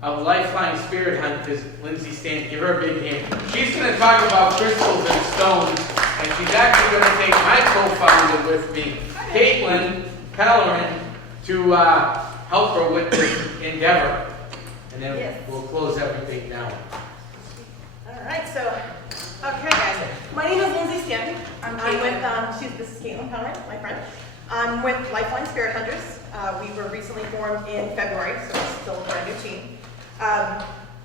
of Lifeline Spirit Hunt is Lindsay Stanton. Give her a big hand. She's going to talk about crystals and stones, and she's actually going to take my co-founder with me, Caitlin Pellerin, to help her with this endeavor. And then we'll close everything down. All right, so, okay guys, my name is Lindsay Stanton. I'm with, this is Caitlin Pellerin, my friend. I'm with Lifeline Spirit Hunters. We were recently formed in February, so it's still a brand new team. I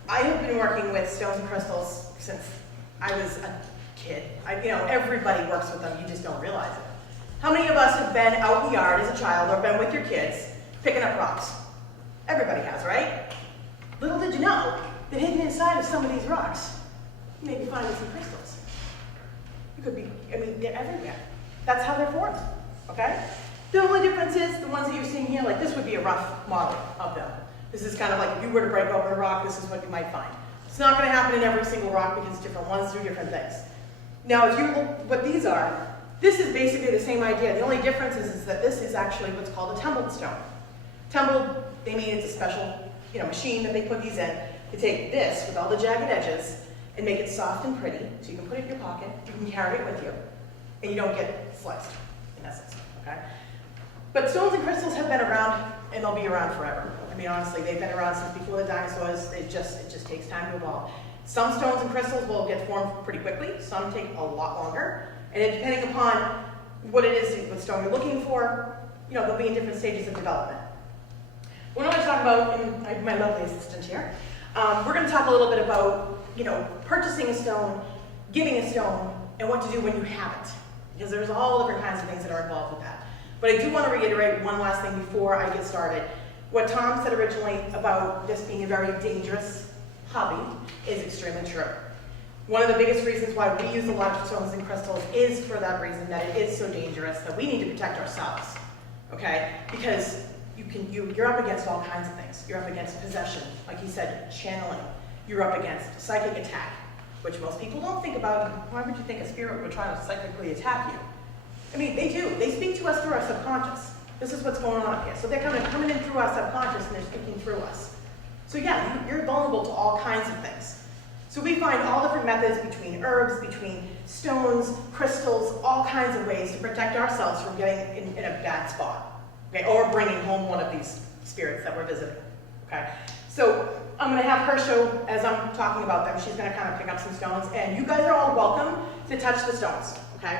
have been working with stones and crystals since I was a kid. Everybody works with them, you just don't realize it. How many of us have been out in the yard as a child or been with your kids picking up rocks? Everybody has, right? Little did you know that hidden inside of some of these rocks, you may be finding some crystals. It could be, they're everywhere. That's how they're formed, okay? The only difference is the ones that you're seeing here, like this would be a rough model of them. This is kind of like if you were to break open a rock, this is what you might find. It's not going to happen in every single rock because different ones do different things. Now, if you look what these are, this is basically the same idea. The only difference is that this is actually what's called a tumbled stone. Tumbled, they mean it's a special machine that they put these in to take this with all the jagged edges and make it soft and pretty, so you can put it in your pocket, you can carry it with you, and you don't get sliced, in essence, okay? But stones and crystals have been around, and they'll be around forever. Honestly, they've been around since before the dinosaurs. It just takes time to evolve. Some stones and crystals will get formed pretty quickly, some take a lot longer, and depending upon what it is, what stone you're looking for, they'll be in different stages of development. What I'm going to talk about, and I have my lovely assistant here, we're going to talk a little bit about, purchasing a stone, giving a stone, and what to do when you have it. Because there's all different kinds of things that are involved with that. But I do want to reiterate one last thing before I get started. What Tom said originally about this being a very dangerous hobby is extremely true. One of the biggest reasons why we use a lot of stones and crystals is for that reason, that it is so dangerous that we need to protect ourselves, okay? Because you're up against all kinds of things. You're up against possession, like he said, channeling. You're up against psychic attack, which most people don't think about. Why would you think a spirit would try to psychically attack you? They do. They speak to us through our subconscious. This is what's going on here. So they're coming in through our subconscious and they're speaking through us. So yeah, you're vulnerable to all kinds of things. So we find all different methods between herbs, between stones, crystals, all kinds of ways to protect ourselves from getting in a bad spot, okay, or bringing home one of these spirits that we're visiting, okay? So I'm going to have her show, as I'm talking about them, she's going to kind of pick up some stones, and you guys are all welcome to touch the stones, okay?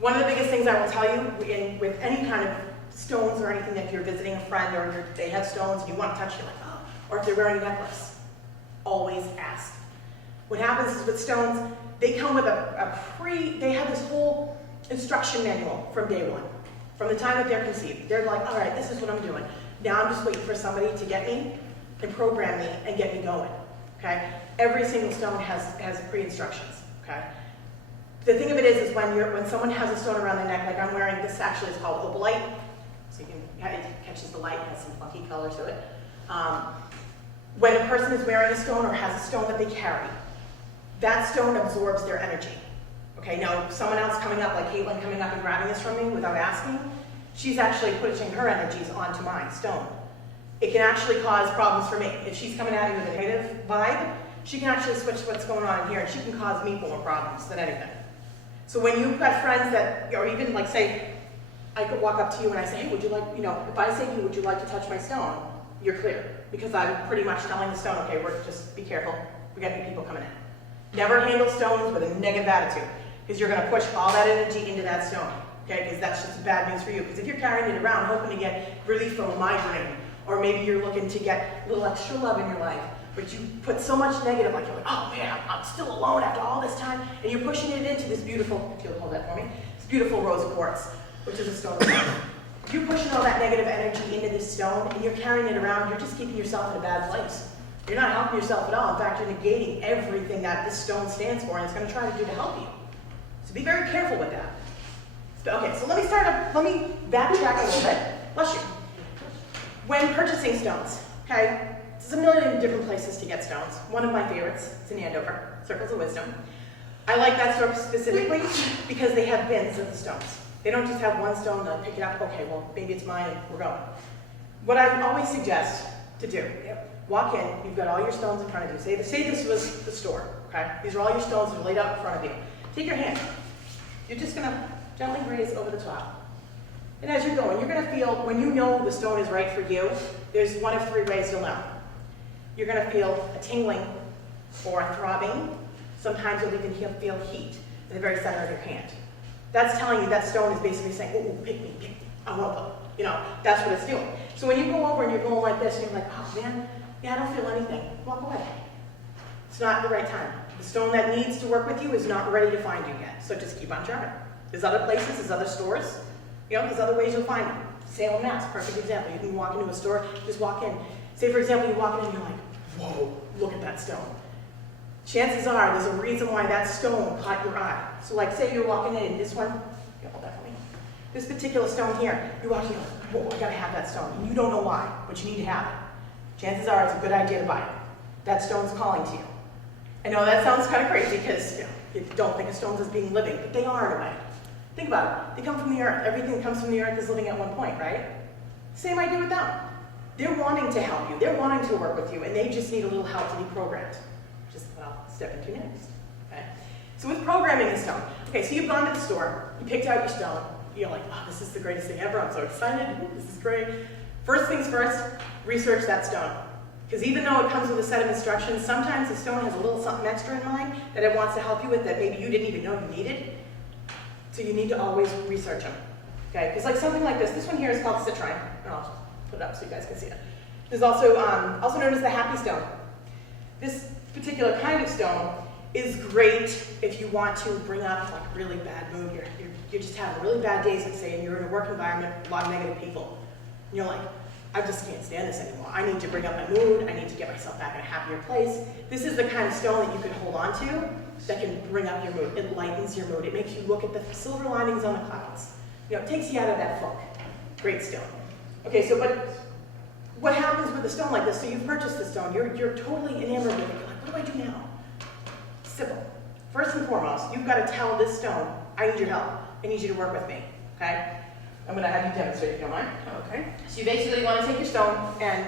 One of the biggest things I will tell you with any kind of stones or anything, if you're visiting a friend or they have stones and you want to touch, you're like, oh, or if they're wearing a necklace, always ask. What happens is with stones, they come with they have this whole instruction manual from day one, from the time that they're conceived. They're like, all right, this is what I'm doing. Now I'm just waiting for somebody to get me and program me and get me going, okay? Every single stone has pre-instructions, okay? The thing of it is when someone has a stone around their neck, like I'm wearing, this actually is called opalite, so it catches the light, has some funky color to it. When a person is wearing a stone or has a stone that they carry, that stone absorbs their energy. Okay, now someone else coming up, like Caitlin coming up and grabbing this from me without asking, she's actually pushing her energies onto my stone. It can actually cause problems for me. If she's coming at me with a negative vibe, she can actually switch what's going on in here and she can cause me more problems than anything. So when you've got friends that, or even like say, I could walk up to you and I say, hey, would you like, if I say to you, would you like to touch my stone? You're clear. Because I'm pretty much telling the stone, okay, just be careful. We got new people coming in. Never handle stones with a negative attitude. Because you're going to push all that energy into that stone. Okay, because that's just bad news for you. Because if you're carrying it around hoping to get relief from a migraine, or maybe you're looking to get a little extra love in your life, but you put so much negative, like you're like, oh man, I'm still alone after all this time, and you're pushing it into this beautiful, if you'll hold that for me, this beautiful rose quartz, which is a stone of life. You're pushing all that negative energy into this stone, and you're carrying it around, you're just keeping yourself in a bad place. You're not helping yourself at all. In fact, you're negating everything that this stone stands for, and it's going to try to do to help you. So be very careful with that. Okay, so let me backtrack a little bit. Bless you. When purchasing stones, okay, there's a million different places to get stones. One of my favorites is in Andover, Circles of Wisdom. I like that store specifically because they have bins of the stones. They don't just have one stone, they'll pick it up, okay, well, maybe it's mine, and we're going. What I always suggest to do, walk in, you've got all your stones in front of you. Say this was the store, okay? These are all your stones that are laid out in front of you. Take your hand. You're just gonna gently raise over the top. And as you're going, you're gonna feel, when you know the stone is right for you, there's one of three ways you'll know. You're gonna feel a tingling or a throbbing. Sometimes you'll even feel heat in the very center of your hand. That's telling you that stone is basically saying, oh, pick me, I want to, you know, that's what it's doing. So when you go over and you're going like this and you're like, oh man, yeah, I don't feel anything, walk away. It's not the right time. The stone that needs to work with you is not ready to find you yet, so just keep on trying. There's other places, there's other stores, you know, there's other ways you'll find them. Salem, Mass, perfect example. You can walk into a store, just walk in. Say, for example, you walk in and you're like, whoa, look at that stone. Chances are there's a reason why that stone caught your eye. So like say you're walking in, this one, hold that for me. This particular stone here, you walk in, you're like, whoa, I gotta have that stone. And you don't know why, but you need to have it. Chances are it's a good idea to buy it. That stone's calling to you. I know that sounds kind of crazy because you don't think of stones as being living, but they are in a way. Think about it. They come from the earth. Everything that comes from the earth is living at one point, right? Same idea with them. They're wanting to help you. They're wanting to work with you, and they just need a little help to be programmed. Just what I'll step into next. Okay? So with programming the stone, okay, so you've gone to the store, you picked out your stone, you're like, oh, this is the greatest thing ever, I'm so excited, this is great. First things first, research that stone. Because even though it comes with a set of instructions, sometimes the stone has a little something extra in mind that it wants to help you with that maybe you didn't even know you needed. So you need to always research them. Okay, because like something like this one here is called citrine. And I'll put it up so you guys can see it. There's also known as the happy stone. This particular kind of stone is great if you want to bring up like really bad mood. You're just having really bad days, like say, and you're in a work environment, a lot of negative people. And you're like, I just can't stand this anymore. I need to bring up my mood. I need to get myself back in a happier place. This is the kind of stone that you can hold on to that can bring up your mood. It lightens your mood. It makes you look at the silver linings on the clouds. You know, it takes you out of that funk. Great stone. Okay, so but what happens with a stone like this? So you've purchased the stone. You're totally enamored with it. You're like, what do I do now? Simple. First and foremost, you've got to tell this stone, I need your help. I need you to work with me. Okay? I'm going to have you demonstrate if you don't mind. Okay. So you basically want to take your stone and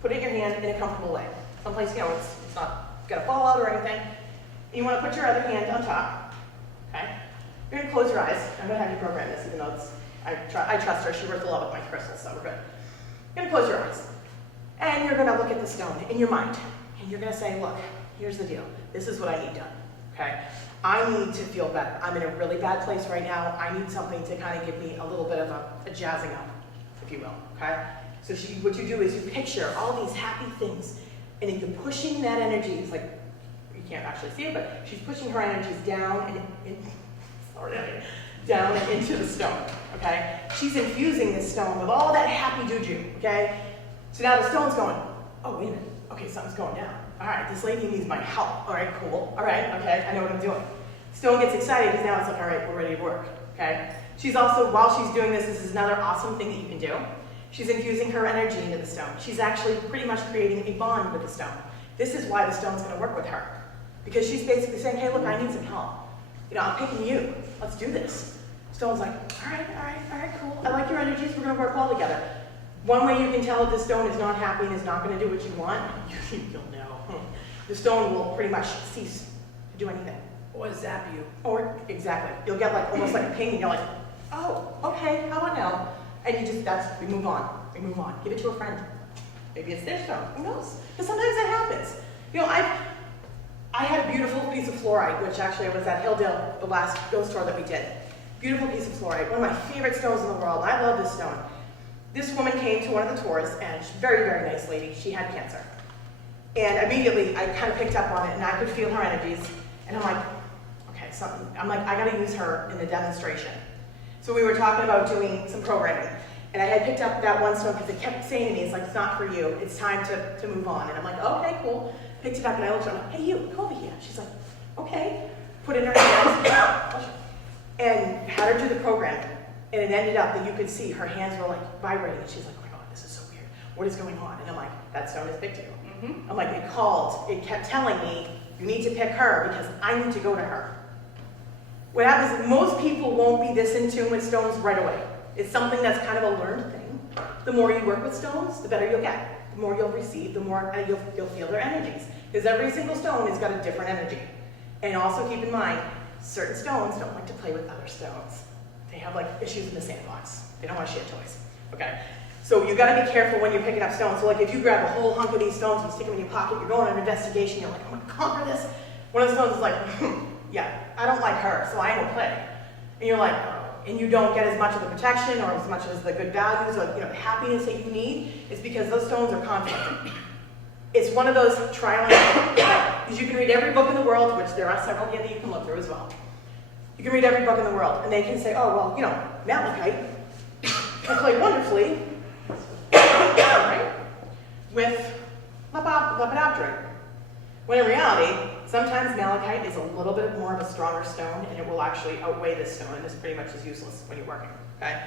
put it in your hand in a comfortable way. Someplace, you know, it's not going to fall out or anything. And you want to put your other hand on top. Okay. You're going to close your eyes. I'm going to have you program this, even though I trust her. She works a lot with my crystals, so we're good. You're going to close your eyes. And you're going to look at the stone in your mind. And you're going to say, look, here's the deal. This is what I need done. Okay. I need to feel better. I'm in a really bad place right now. I need something to kind of give me a little bit of a jazzing up, if you will, okay? So what you do is you picture all these happy things, and if you're pushing that energy, it's like, you can't actually see it, but she's pushing her energies down down and into the stone, okay? She's infusing this stone with all that happy juju, okay? So now the stone's going, oh, wait a minute. Okay, something's going down. All right, this lady needs my help. All right, cool. All right, okay, I know what I'm doing. Stone gets excited because now it's like, all right, we're ready to work, okay? She's also, while she's doing this is another awesome thing that you can do. She's infusing her energy into the stone. She's actually pretty much creating a bond with the stone. This is why the stone's gonna work with her. Because she's basically saying, hey, look, I need some help. You know, I'm picking you. Let's do this. Stone's like, all right, cool. I like your energies, we're gonna work well together. One way you can tell that the stone is not happy and is not going to do what you want, you'll know. The stone will pretty much cease to do anything. Or zap you. Or, exactly. You'll get like almost like a ping and you're like, oh, okay, how about now? And you just, we move on. Give it to a friend. Maybe it's their stone, who knows? Because sometimes that happens. You know, I had a beautiful piece of fluorite, which actually I was at Hilldale, the last ghost tour that we did. Beautiful piece of fluorite, one of my favorite stones in the world. I love this stone. This woman came to one of the tours, and she's a very, very nice lady. She had cancer. And immediately, I kind of picked up on it, and I could feel her energies. And I'm like, okay, I gotta use her in the demonstration. So we were talking about doing some programming. And I had picked up that one stone because it kept saying to me, it's like, it's not for you. It's time to move on. And I'm like, okay, cool. Picked it up, and I looked at her, I'm like, hey, you, come over here. She's like, okay. Put it in her hands, and had her do the programming. And it ended up that you could see her hands were like vibrating. And she's like, oh my God, this is so weird. What is going on? And I'm like, that stone is picked you. Mm-hmm. I'm like, it kept telling me, you need to pick her because I need to go to her. What happens is most people won't be this in tune with stones right away. It's something that's kind of a learned thing. The more you work with stones, the better you'll get. the more you'll receive, the more you'll feel their energies. Because every single stone has got a different energy. And also keep in mind, certain stones don't like to play with other stones. They have like issues in the sandbox. They don't want to share toys, okay? So you gotta be careful when you're picking up stones. So like if you grab a whole hunk of these stones and stick them in your pocket, you're going on an investigation, you're like, I'm gonna conquer this. One of the stones is like, yeah, I don't like her, so I ain't gonna play. And you're like, oh. And you don't get as much of the protection or as much as the good values or the happiness that you need, is because those stones are conflicted. It's one of those trial and error, because you can read every book in the world, which there are several here that you can look through as well. You can read every book in the world, and they can say, oh, well, malachite can play wonderfully right, with lepidopterate. When in reality, sometimes malachite is a little bit more of a stronger stone, and it will actually outweigh this stone, and this pretty much is useless when you're working, okay?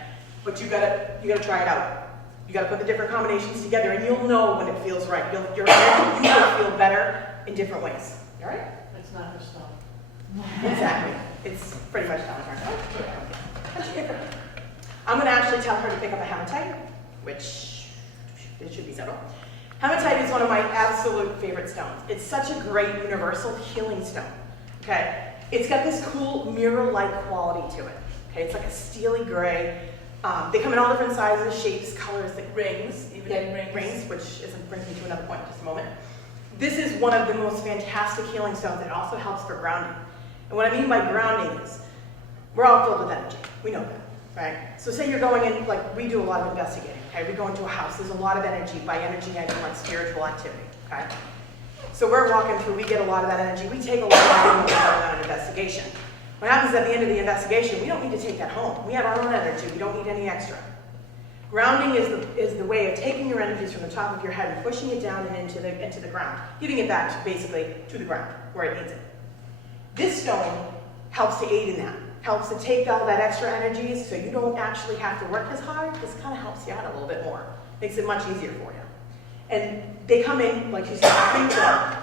But you gotta try it out. You gotta put the different combinations together, and you'll know when it feels right. You will feel better in different ways, all right? It's not her stone. Exactly. It's pretty much telling her. I'm gonna actually tell her to pick up a hematite, which it should be several. Hematite is one of my absolute favorite stones. It's such a great universal healing stone, okay? It's got this cool mirror-like quality to it, okay? It's like a steely gray. They come in all different sizes, shapes, colors, like rings, rings, which brings me to another point in just a moment. This is one of the most fantastic healing stones. It also helps for grounding. And what I mean by grounding is, we're all filled with energy. We know that, right? So say you're going in, like we do a lot of investigating, okay? We go into a house, there's a lot of energy. By energy, I mean like spiritual activity, okay? So we're walking through, we get a lot of that energy. We take a lot of that when we're going on an investigation. What happens at the end of the investigation, we don't need to take that home. We have our own energy, we don't need any extra. Grounding is the way of taking your energies from the top of your head and pushing it down and into the ground, giving it back basically to the ground where it needs it. This stone helps to aid in that, helps to take all that extra energy so you don't actually have to work as hard. This kind of helps you out a little bit more, makes it much easier for you. And they come in, like you said, ring form.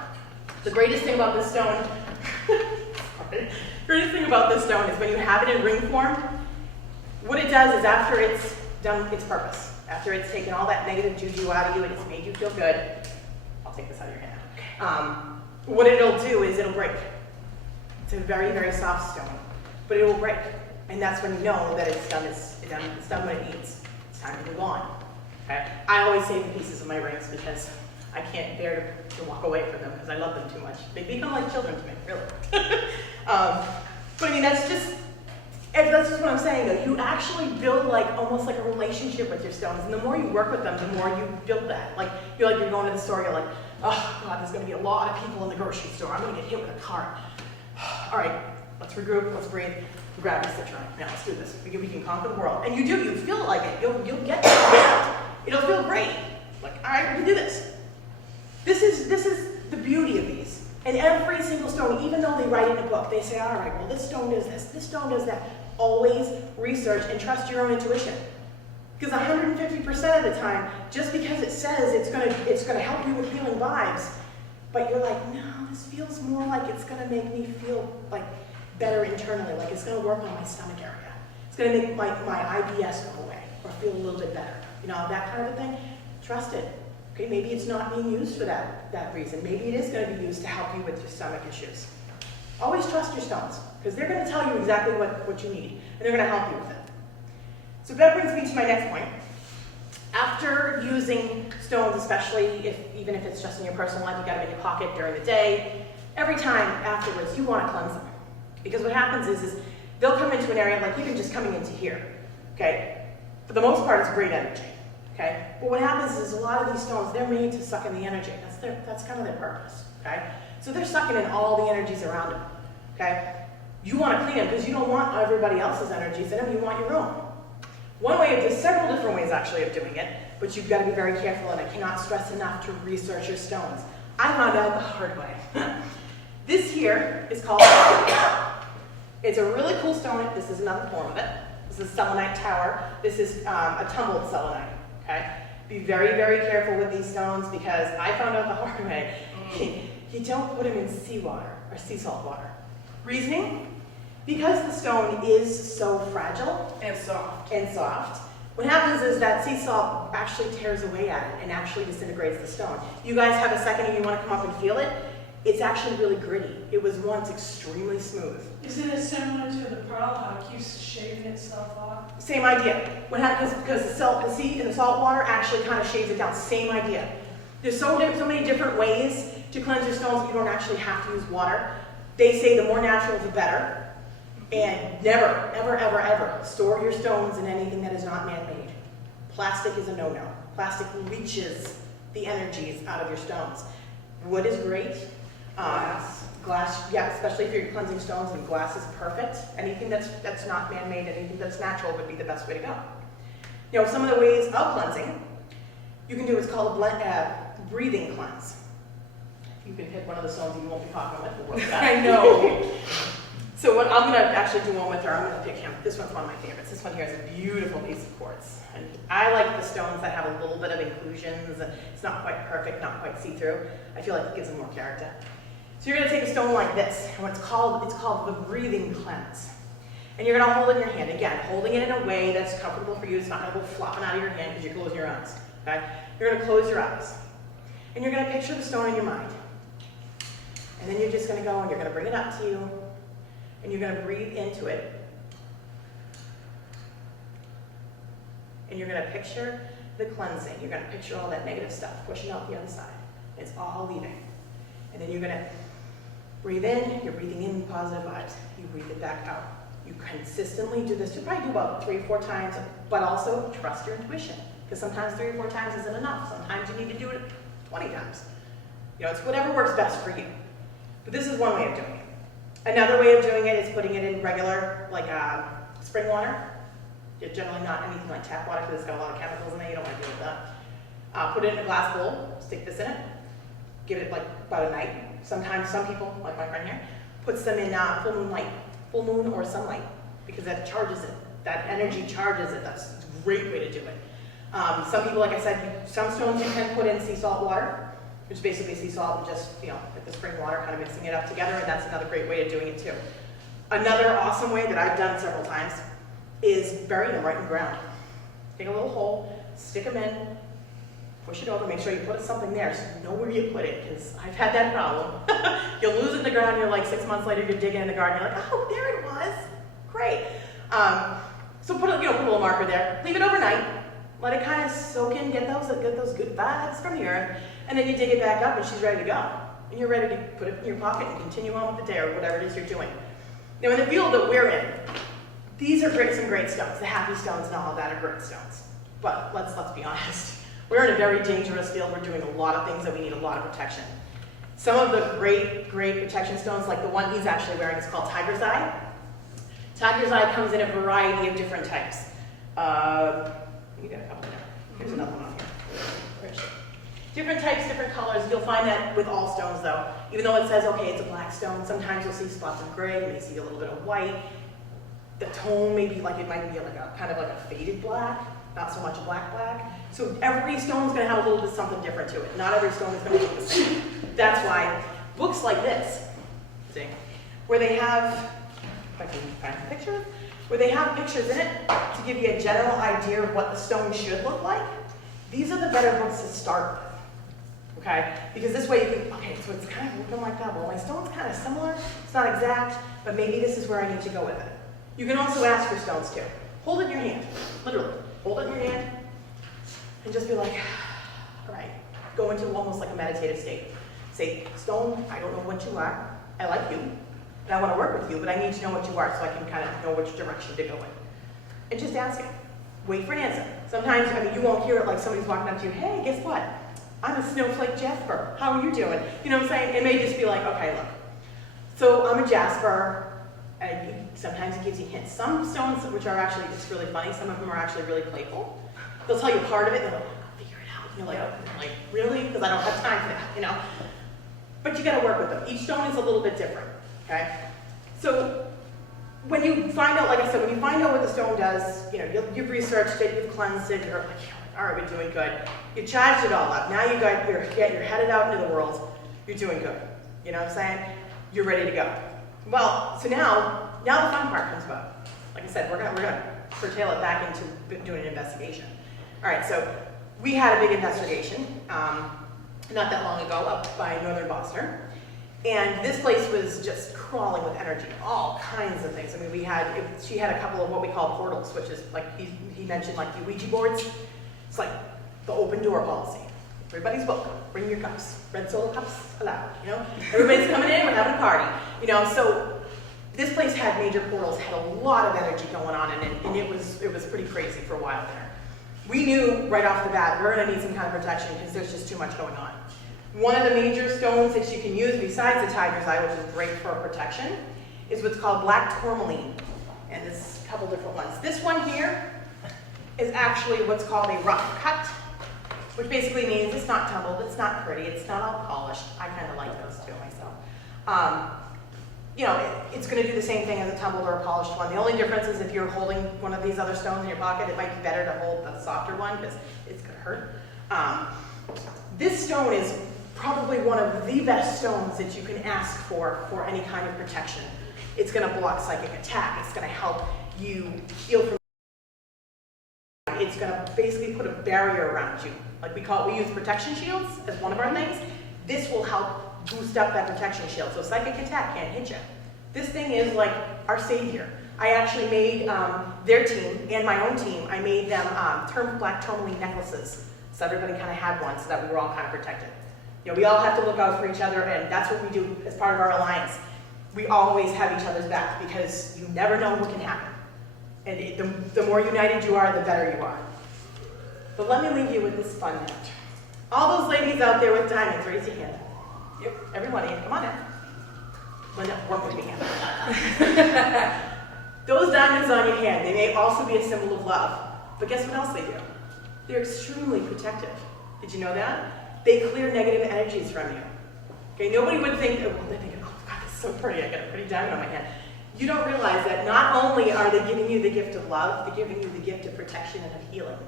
The greatest thing about this stone, greatest thing about this stone is when you have it in ring form, what it does is after it's done its purpose, after it's taken all that negative juju out of you and it's made you feel good, I'll take this out of your hand. What it'll do is it'll break. It's a very, very soft stone, but it will break. And that's when you know that it's done what it needs. It's time to move on. Okay? I always save the pieces of my rings because I can't bear to walk away from them because I love them too much. They become like children to me, really. But I mean, that's just what I'm saying though. You actually build like almost like a relationship with your stones. And the more you work with them, the more you build that. Like you're going to the store, you're like, oh God, there's gonna be a lot of people in the grocery store. I'm gonna get hit with a cart. All right, let's regroup, let's breathe. Grab your citron. Now let's do this. We can conquer the world. And you feel like it. You'll get it. It'll feel great. Like, all right, we can do this. This is the beauty of these. And every single stone, even though they write in a book, they say, all right, well, this stone does this stone does that. Always research and trust your own intuition. Because 150% of the time, just because it says it's gonna help you with healing vibes, but you're like, no, this feels more like it's gonna make me feel like better internally, like it's gonna work on my stomach area. It's gonna make my IBS go away or feel a little bit better. That kind of a thing. Trust it. Okay, maybe it's not being used for that reason. Maybe it is going to be used to help you with your stomach issues. Always trust your stones, because they're going to tell you exactly what you need, and they're going to help you with it. So that brings me to my next point. After using stones, especially even if it's just in your personal life, you got them in your pocket during the day, every time afterwards, you want to cleanse them. Because what happens is they'll come into an area like even just coming into here, okay? For the most part, it's great energy. Okay? But what happens is a lot of these stones, they're made to suck in the energy. That's kind of their purpose. Okay? So they're sucking in all the energies around them. Okay? You want to clean them because you don't want everybody else's energies in them, you want your own. There's several different ways actually of doing it, but you've got to be very careful, and I cannot stress enough to research your stones. I found out the hard way. This here is called it's a really cool stone. This is another form of it. This is selenite tower. This is a tumbled selenite. Okay? Be very, very careful with these stones because I found out the hard way. You don't put them in seawater or sea salt water. Reasoning? Because the stone is so fragile and soft, What happens is that sea salt actually tears away at it and actually disintegrates the stone. You guys have a second and you want to come up and feel it? It's actually really gritty. It was once extremely smooth. Isn't it similar to the pearl, how it keeps shaving itself off? Same idea. What happens because the sea in the salt water actually kind of shaves it down. Same idea. There's so many different ways to cleanse your stones. You don't actually have to use water. They say the more natural, the better. And never, ever, ever, ever store your stones in anything that is not man-made. Plastic is a no-no. Plastic leaches the energies out of your stones. Wood is great. Glass, yeah, especially if you're cleansing stones, and glass is perfect. Anything that's not man-made, anything that's natural would be the best way to go. You know, some of the ways of cleansing, you can do what's called a breathing cleanse. You can pick one of the stones you won't be talking with. We'll work that. I know. So what I'm going to actually do one with her. I'm going to pick him. This one's one of my favorites. This one here is a beautiful piece of quartz. And I like the stones that have a little bit of inclusions, and it's not quite perfect, not quite see-through. I feel like it gives them more character. So you're going to take a stone like this, and it's called the breathing cleanse. And you're going to hold it in your hand. Again, holding it in a way that's comfortable for you. It's not going to go flopping out of your hand because you're closing your eyes. Okay? You're going to close your eyes. And you're going to picture the stone in your mind. And then you're just going to go and you're going to bring it up to you. And you're going to breathe into it. And you're going to picture the cleansing. You're going to picture all that negative stuff pushing out the other side. It's all leaving. And then you're going to breathe in. You're breathing in positive vibes. You breathe it back out. You consistently do this. You probably do about 3 or 4 times, but also trust your intuition. Because sometimes 3 or 4 times isn't enough. Sometimes you need to do it 20 times. You know, it's whatever works best for you. But this is one way of doing it. Another way of doing it is putting it in regular, like spring water. It's generally not anything like tap water because it's got a lot of chemicals in it. You don't want to deal with that. Put it in a glass bowl, stick this in it, give it like about a night. Sometimes some people, like my friend here, puts them in full moon light, full moon or sunlight, because that charges it. That energy charges it. That's a great way to do it. Some people, like I said, some stones you can put in sea salt water, which is basically sea salt and just, you know, like the spring water, kind of mixing it up together, and that's another great way of doing it too. Another awesome way that I've done several times is bury them right in the ground. Take a little hole, stick them in, push it over, make sure you put something there so you know where you put it, because I've had that problem. You'll lose it in the ground, you're like 6 months later, you're digging in the garden, you're like, oh, there it was. Great. So put a little marker there, leave it overnight, let it kind of soak in, get those good vibes from the earth, and then you dig it back up and she's ready to go. And you're ready to put it in your pocket and continue on with the day or whatever it is you're doing. Now in the field that we're in, these are some great stones. The happy stones and all of that are great stones. But let's be honest. We're in a very dangerous field. We're doing a lot of things that we need a lot of protection. Some of the great protection stones, like the one he's actually wearing, is called Tiger's Eye. Tiger's Eye comes in a variety of different types. You got a couple there. Here's another one on here. Where is it? Different types, different colors. You'll find that with all stones though. Even though it says, okay, it's a black stone, sometimes you'll see spots of gray, you may see a little bit of white. The tone may be like, it might be like a kind of like a faded black, not so much a black. So every stone's gonna have a little bit something different to it. Not every stone is gonna be the same. That's why books like this, see, where they have, if I can find a picture, where they have pictures in it to give you a general idea of what the stone should look like, these are the better books to start with. Okay, because this way you can, okay, so it's kind of looking like that. Well, my stone's kind of similar. It's not exact, but maybe this is where I need to go with it. You can also ask for stones too. Hold it in your hand, literally. Hold it in your hand and just be like, all right, go into almost like a meditative state. Say, stone, I don't know what you are. I like you, and I want to work with you, but I need to know what you are so I can kind of know which direction to go in. And just ask it. Wait for an answer. Sometimes, I mean, you won't hear it like somebody's walking up to you, hey, guess what? I'm a snowflake jasper. How are you doing? You know what I'm saying? It may just be like, okay, look. So I'm a jasper, and sometimes it gives you hints. Some stones, which are actually just really funny, some of them are actually really playful. They'll tell you part of it, and they're like, I'll figure it out. And you're like, really? Because I don't have time for that, you know? But you gotta work with them. Each stone is a little bit different, okay? So when you find out, like I said, when you find out what the stone does, you know, you've researched it, you've cleansed it, you're like, all right, we're doing good. You charged it all up. Now you're headed out into the world. You're doing good. You know what I'm saying? You're ready to go. Well, so now the fun part comes about. Like I said, we're gonna curtail it back into doing an investigation. All right, so we had a big investigation not that long ago up by northern Boston. And this place was just crawling with energy, all kinds of things. I mean, she had a couple of what we call portals, which is like, he mentioned like the Ouija boards. It's like the open door policy. Everybody's welcome, bring your cups. Red Solo cups allowed, you know? Everybody's coming in, we're having a party. You know, so this place had major portals, had a lot of energy going on in it, and it was pretty crazy for a while there. We knew right off the bat, we're gonna need some kind of protection because there's just too much going on. One of the major stones that you can use besides the tiger's eye, which is great for protection, is what's called black tourmaline. And there's a couple different ones. This one here is actually what's called a rough cut, which basically means it's not tumbled, it's not pretty, it's not all polished. I kind of like those too myself. You know, it's going to do the same thing as a tumbled or a polished one. The only difference is if you're holding one of these other stones in your pocket, it might be better to hold the softer one because it's going to hurt. This stone is probably one of the best stones that you can ask for any kind of protection. It's going to block psychic attack. It's going to help you heal from. It's going to basically put a barrier around you. Like we use protection shields as one of our things. This will help boost up that protection shield so psychic attack can't hit you. This thing is like our savior. I actually made their team and my own team, I made them black tourmaline necklaces. So everybody kind of had one so that we were all kind of protected. You know, we all have to look out for each other, and that's what we do as part of our alliance. We always have each other's back because you never know what can happen. And the more united you are, the better you are. But let me leave you with this fun note. All those ladies out there with diamonds, raise your hand. Yep, everybody, come on in. Linda, work with me here. Those diamonds on your hand, they may also be a symbol of love. But guess what else they do? They're extremely protective. Did you know that? They clear negative energies from you. Okay, nobody would think, oh, they're thinking, oh God, this is so pretty, I got a pretty diamond on my hand. You don't realize that not only are they giving you the gift of love, they're giving you the gift of protection and of healing.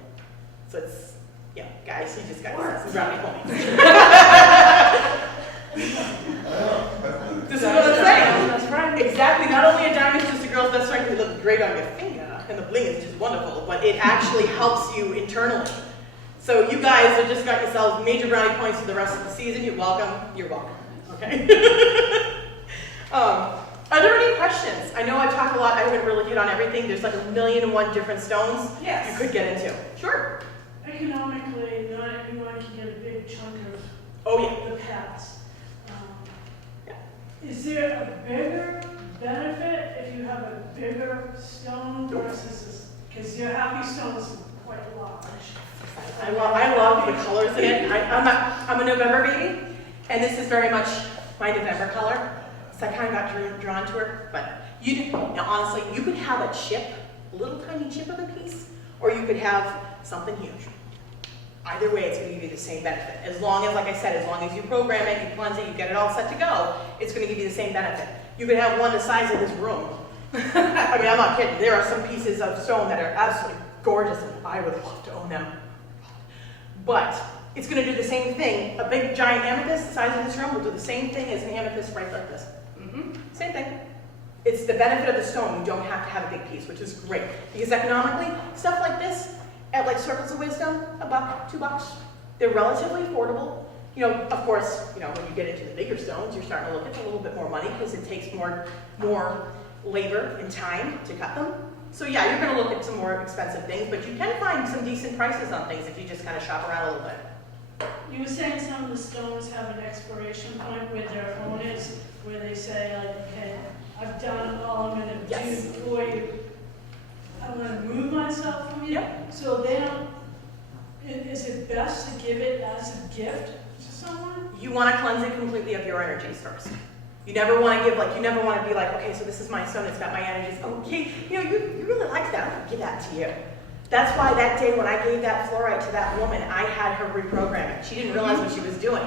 So it's, yeah, guys, you just got some brownie points. This is what I'm saying. That's right. Exactly, not only a diamond is just a girl's best friend who looks great on your finger, and the bling is just wonderful, but it actually helps you internally. So you guys have just got yourselves major brownie points for the rest of the season. You're welcome. You're welcome. Okay. Are there any questions? I know I've talked a lot. I haven't really hit on everything. There's like 1,000,001 different stones you could get into. Sure. Economically, not everyone can get a big chunk of the paths. Is there a bigger benefit if you have a bigger stone versus because your happy stone is quite large? I love the colors in it. I'm a November baby, and this is very much my November color. So I kind of got drawn to it. But now honestly, you could have a chip, a little tiny chip of a piece, or you could have something huge. Either way, it's going to give you the same benefit. As long as, like I said, as long as you program it, you cleanse it, you get it all set to go, it's going to give you the same benefit. You could have one the size of this room. I mean, I'm not kidding. There are some pieces of stone that are absolutely gorgeous, and I would love to own them. But it's going to do the same thing. A big giant amethyst the size of this room will do the same thing as an amethyst right like this. Same thing. It's the benefit of the stone. You don't have to have a big piece, which is great. Because economically, stuff like this, at like Circles of Wisdom, $1, $2. They're relatively affordable. You know, of course, you know, when you get into the bigger stones, you're starting to look at a little bit more money because it takes more labor and time to cut them. So yeah, you're going to look at some more expensive things, but you can find some decent prices on things if you just kind of shop around a little bit. You were saying some of the stones have an expiration point with their owners, where they say, like, okay, I've done all I'm going to do for you. I'm going to remove myself from you. Yep. So they don't, is it best to give it as a gift to someone? You want to cleanse it completely of your energies first. You never want to give, like, you never want to be like, okay, so this is my stone, it's got my energies. Okay, you know, you really like that, I'm going to give that to you. That's why that day when I gave that fluorite to that woman, I had her reprogram it. She didn't realize what she was doing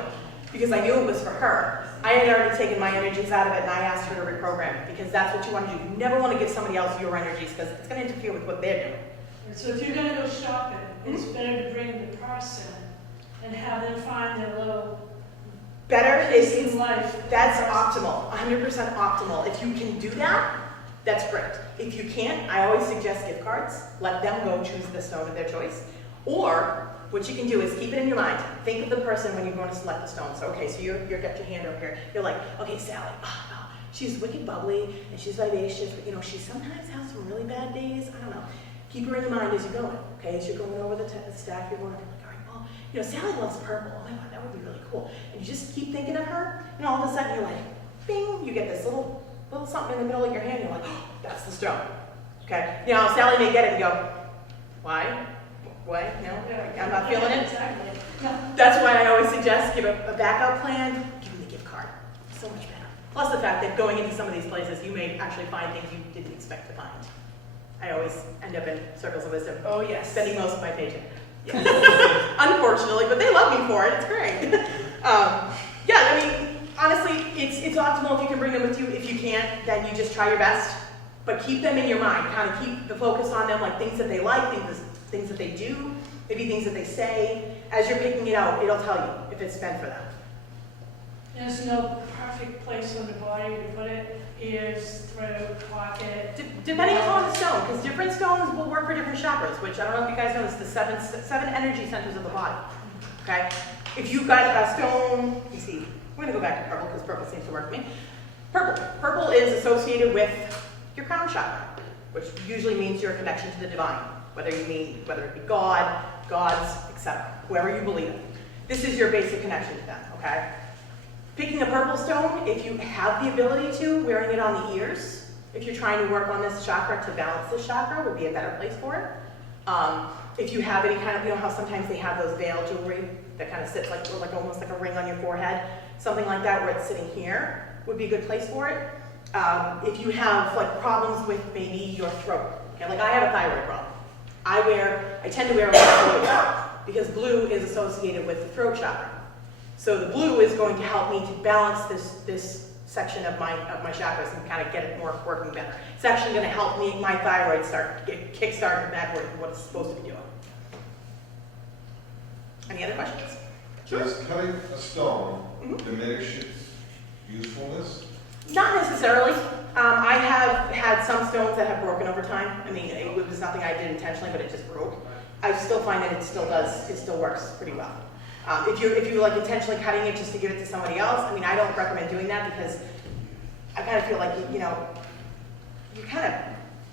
because I knew it was for her. I had already taken my energies out of it and I asked her to reprogram it because that's what you want to do. You never want to give somebody else your energies because it's going to interfere with what they're doing. So if you're going to go shopping, it's better to bring the person and have them find their little better peace is in life. that's optimal, 100% optimal. If you can do that, that's great. If you can't, I always suggest gift cards. Let them go choose the stone of their choice. Or what you can do is keep it in your mind. Think of the person when you're going to select the stones. Okay, so you've got your hand over here. You're like, okay, Sally, oh, she's wicked bubbly and she's vivacious, but she sometimes has some really bad days. I don't know. Keep her in your mind as you're going. Okay, as you're going over the stack, you're going up, like, all right, well, Sally loves purple. Oh my God, that would be really cool. And you just keep thinking of her, and all of a sudden you're like, bing, you get this little something in the middle of your hand. You're like, oh, that's the stone. Okay, now Sally may get it and go, why? Why? No, I'm not feeling it. Exactly. That's why I always suggest give a backup plan, give them the gift card. So much better. Plus the fact that going into some of these places, you may actually find things you didn't expect to find. I always end up in circles of wisdom. Oh yes, spending most of my paycheck. Yes. Unfortunately, but they love me for it. It's great. Yeah, I mean, honestly, it's optimal if you can bring them with you. If you can't, then you just try your best. But keep them in your mind. Kind of keep the focus on them, like things that they like, things that they do, maybe things that they say. As you're picking it out, it'll tell you if it's meant for them. There's no perfect place on the body to put it. Ears, throat, pocket. Depending upon the stone, because different stones will work for different chakras, which I don't know if you guys know, it's the seven energy centers of the body. Okay? If you've got a stone, you see, we're going to go back to purple because purple seems to work for me. Purple is associated with your crown chakra, which usually means your connection to the divine, whether it be God, gods, etc., whoever you believe in. This is your basic connection to them, okay? Picking a purple stone, if you have the ability to, wearing it on the ears, if you're trying to work on this chakra to balance this chakra, would be a better place for it. If you have any kind of, how sometimes they have those veil jewelry that kind of sits like almost like a ring on your forehead, something like that where it's sitting here would be a good place for it. If you have problems with maybe your throat, okay, like I have a thyroid problem. I tend to wear a lot of blue because blue is associated with the throat chakra. So the blue is going to help me to balance this section of my chakras and kind of get it more working better. It's actually going to help me my thyroid kickstart back what it's supposed to be doing. Any other questions? Does cutting a stone diminish its usefulness? Not necessarily. I have had some stones that have broken over time. I mean, it was nothing I did intentionally, but it just broke. I still find that it still works pretty well. If you like intentionally cutting it just to give it to somebody else, I mean, I don't recommend doing that because I kind of feel like,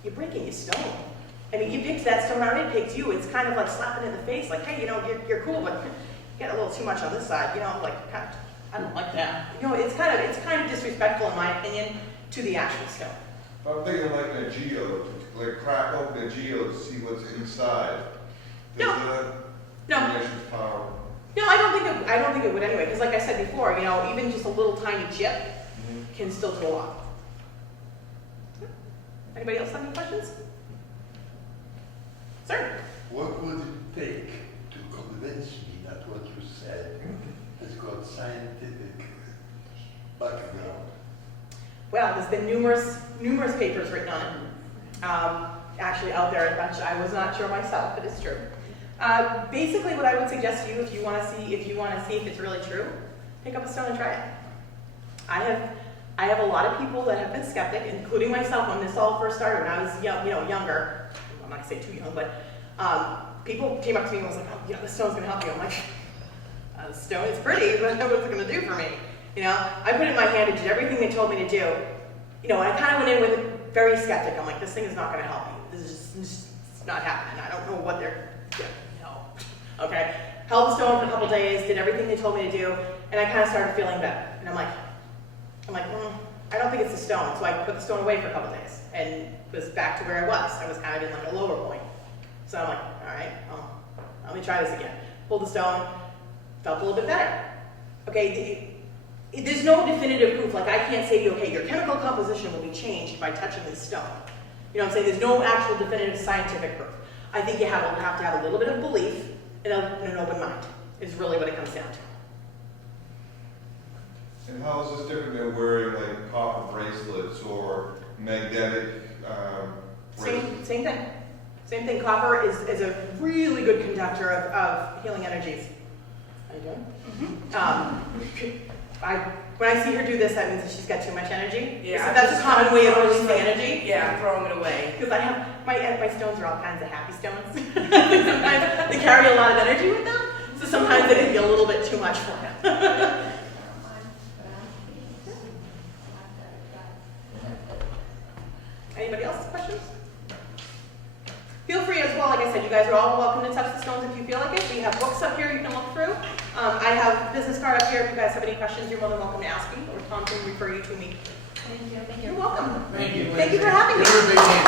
you're breaking your stone. I mean, you picked that stone out, it picked you. It's kind of like slapping in the face, like, hey, you're cool, but you get a little too much on this side, I don't like that. It's kind of disrespectful, in my opinion, to the actual stone. I'm thinking like a geo, like crack open a geo to see what's inside. Does that diminish its power? No, I don't think it would anyway, because like I said before, even just a little tiny chip can still do a lot. Anybody else have any questions? Sir? What would it take to convince me that what you said has got scientific background? Well, there's been numerous papers written on it. Actually out there a bunch. I was not sure myself, but it's true. Basically, what I would suggest to you, if you want to see if it's really true, pick up a stone and try it. I have a lot of people that have been skeptic, including myself when this all first started. When I was younger, I'm not gonna say too young, but people came up to me and was like, "Oh, this stone's gonna help you." I'm like, "The stone is pretty, but what's it gonna do for me?" I put it in my hand and did everything they told me to do. And I kind of went in with it very skeptic. I'm like, "This thing is not gonna help me. This is just not happening. I don't know what they're doing." No. Okay. Held the stone for a couple days, did everything they told me to do, and I kind of started feeling better. And I'm like, I don't think it's the stone. So I put the stone away for a couple days and was back to where I was. I was kind of in like a lower point. So I'm like, all right, let me try this again. Pulled the stone, felt a little bit better. Okay, there's no definitive proof. Like I can't say to you, okay, your chemical composition will be changed by touching this stone. You know what I'm saying? There's no actual definitive scientific proof. I think you have to have a little bit of belief and an open mind is really what it comes down to. And how is this different than wearing like copper bracelets or magnetic bracelets? Same thing. Same thing. Copper is a really good conductor of healing energies. How you doing? when I see her do this, that means that she's got too much energy. Yeah, So that's a common way of releasing like- energy. Yeah, throwing it away. Because I have, my stones are all kinds of happy stones. Sometimes they carry a lot of energy with them, so sometimes it can be a little bit too much for him. Anybody else, questions? Feel free as well, like I said, you guys are all welcome to touch the stones if you feel like it. We have books up here you can look through. I have a business card up here. If you guys have any questions, you're more than welcome to ask me, or Tom can refer you to me. Thank you. Thank You're welcome. Thank you. Thank you for having me. Give her a big hand.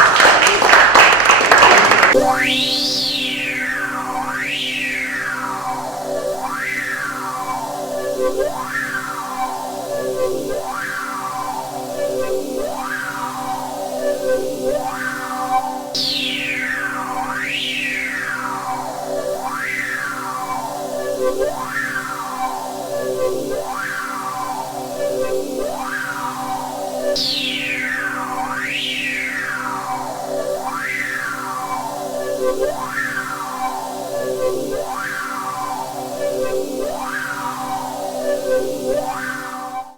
Wow.